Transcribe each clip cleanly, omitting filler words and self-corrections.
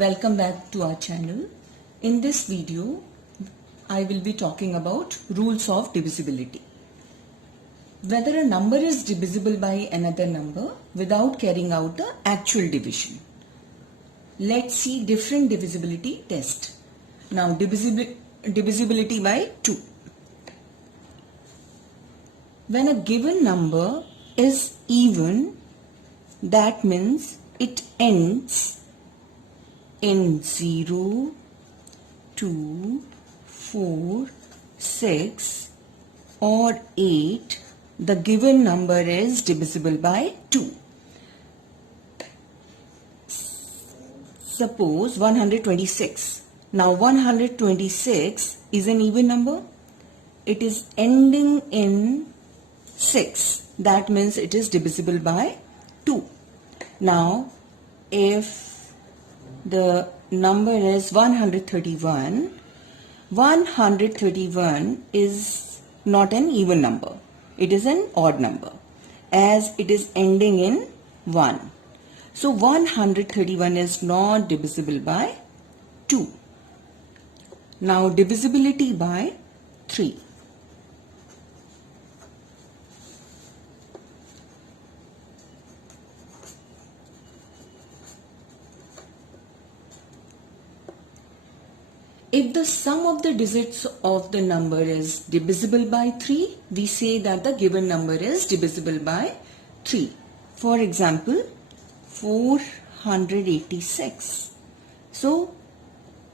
Welcome back to our channel. In this video, I will be talking about rules of divisibility. Whether a number is divisible by another number without carrying out the actual division. Let's see different divisibility test. Now divisibility by 2. When a given number is even, that means it ends in 0, 2, 4, 6 or 8, the given number is divisible by 2. Suppose 126. Now 126 is an even number. It is ending in 6. That means it is divisible by 2. Now if the number is 131, 131 is not an even number. It is an odd number as it is ending in 1. So 131 is not divisible by 2. Now divisibility by 3. If the sum of the digits of the number is divisible by 3, we say that the given number is divisible by 3. For example, 486. So,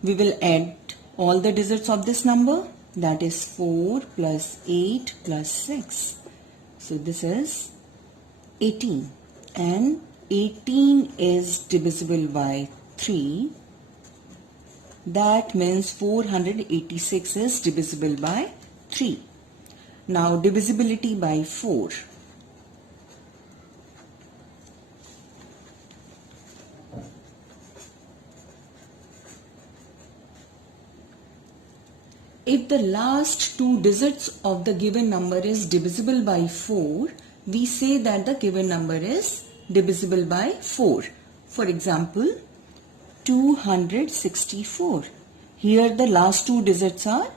we will add all the digits of this number, that is 4 plus 8 plus 6. So, this is 18 and 18 is divisible by 3. That means 486 is divisible by 3. Now divisibility by 4. If the last two digits of the given number is divisible by 4, we say that the given number is divisible by 4. For example, 264. Here the last two digits are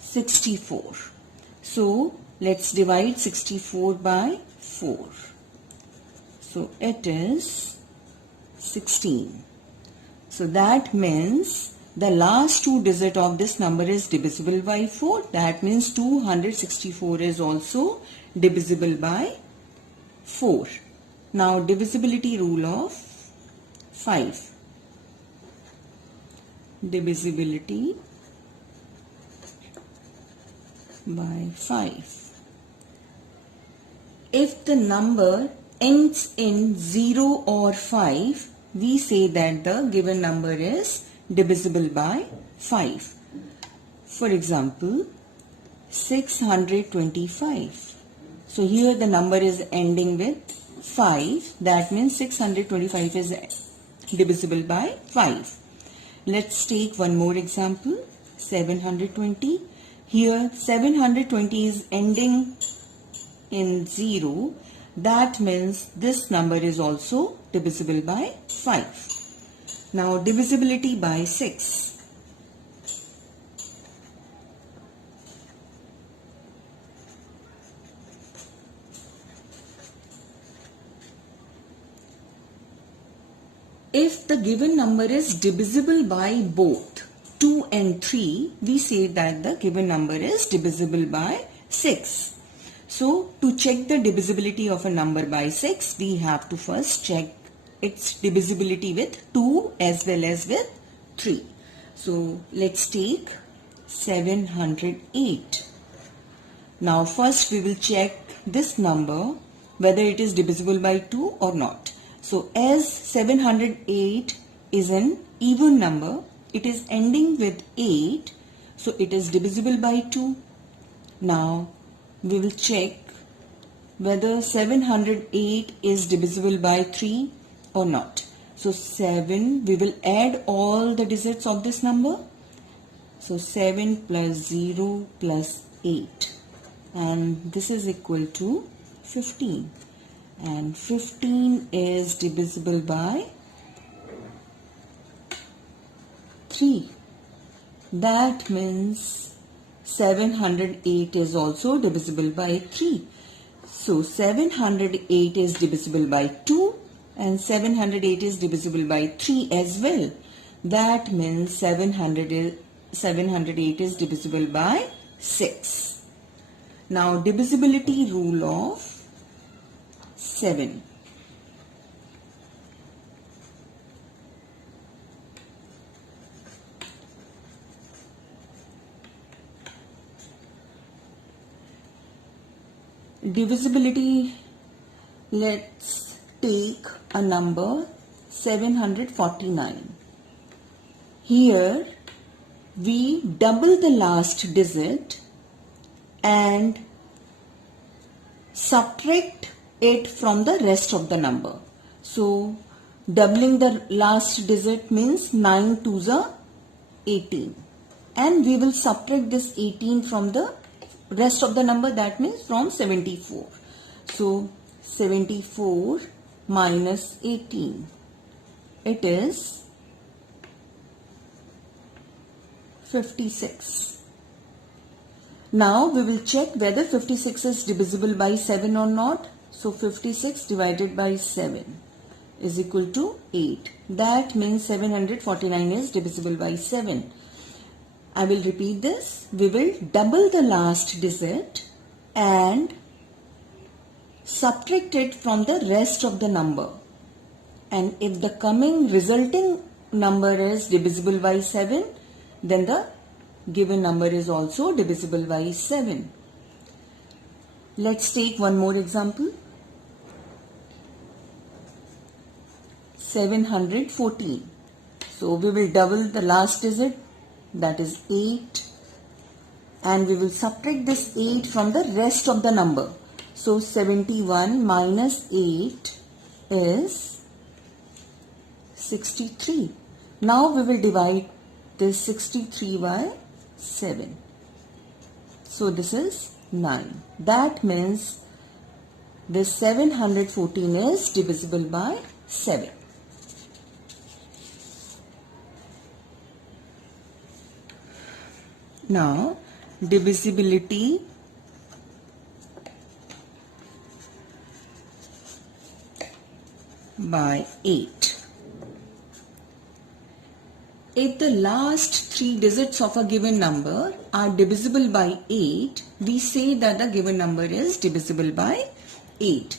64. So let's divide 64 by 4. So it is 16. So that means the last two digits of this number is divisible by 4. That means 264 is also divisible by 4. Now divisibility rule of 5. Divisibility by 5. If the number ends in 0 or 5, we say that the given number is divisible by 5. For example, 625. So here the number is ending with 5. That means 625 is divisible by 5. Let's take one more example, 720. Here 720 is ending in 0. That means this number is also divisible by 5. Now divisibility by 6. If the given number is divisible by both 2 and 3, we say that the given number is divisible by 6. So, to check the divisibility of a number by 6, we have to first check its divisibility with 2 as well as with 3. So, let's take 708. Now, first we will check this number whether it is divisible by 2 or not. So as 708 is an even number, it is ending with 8, so it is divisible by 2. Now we will check whether 708 is divisible by 3 or not. So 7, we will add all the digits of this number. So 7 plus 0 plus 8, and this is equal to 15. And 15 is divisible by 3. That means 708 is also divisible by 3. So 708 is divisible by 2 and 708 is divisible by 3 as well. That means 708 is divisible by 6. Now divisibility rule of 7. Divisibility, let's take a number 749. Here we double the last digit and subtract it from the rest of the number. So doubling the last digit means 9 2s are 18, and we will subtract this 18 from the rest of the number, that means from 74. So 74 minus 18, it is 56. Now we will check whether 56 is divisible by 7 or not. So 56 divided by 7 is equal to 8. That means 749 is divisible by 7. I will repeat this. We will double the last digit and subtract it from the rest of the number. And if the coming resulting number is divisible by 7, then the given number is also divisible by 7. Let's take one more example. 714. So we will double the last digit, that is 8, and we will subtract this 8 from the rest of the number. So 71 minus 8 is 63. Now we will divide this 63 by 7. So this is 9. That means this 714 is divisible by 7. Now divisibility by 8. If the last 3 digits of a given number are divisible by 8, we say that the given number is divisible by 8.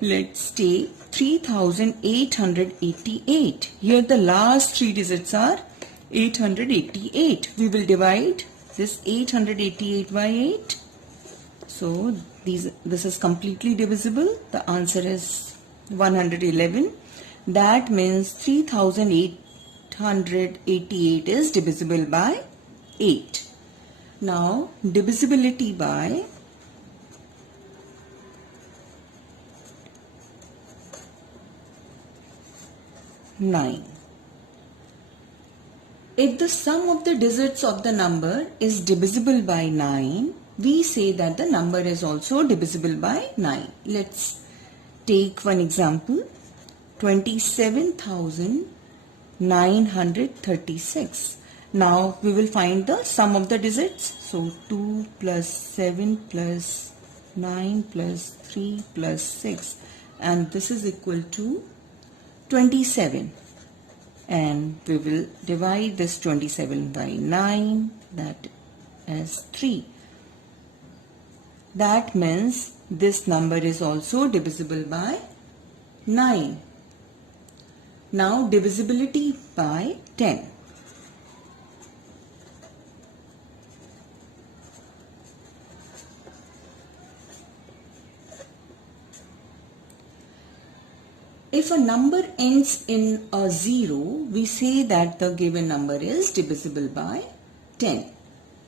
Let's take 3888. Here the last 3 digits are 888. We will divide this 888 by 8. So this is completely divisible. The answer is 111. That means 3888 is divisible by 8. Now divisibility by 9. If the sum of the digits of the number is divisible by 9, we say that the number is also divisible by 9. Let's take one example. 27,936. Now we will find the sum of the digits. So 2 plus 7 plus 9 plus 3 plus 6, and this is equal to 27. And we will divide this 27 by 9, that is 3. That means this number is also divisible by 9. Now divisibility by 10. If a number ends in a 0, we say that the given number is divisible by 10.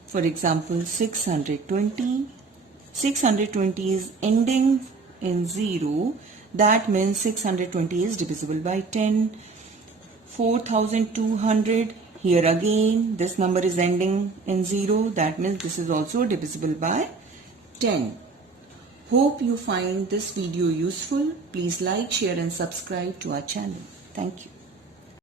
For example, 620. 620 is ending in 0. That means 620 is divisible by 10. 4200. Here again, this number is ending in 0. That means this is also divisible by 10. Hope you find this video useful. Please like, share and subscribe to our channel. Thank you.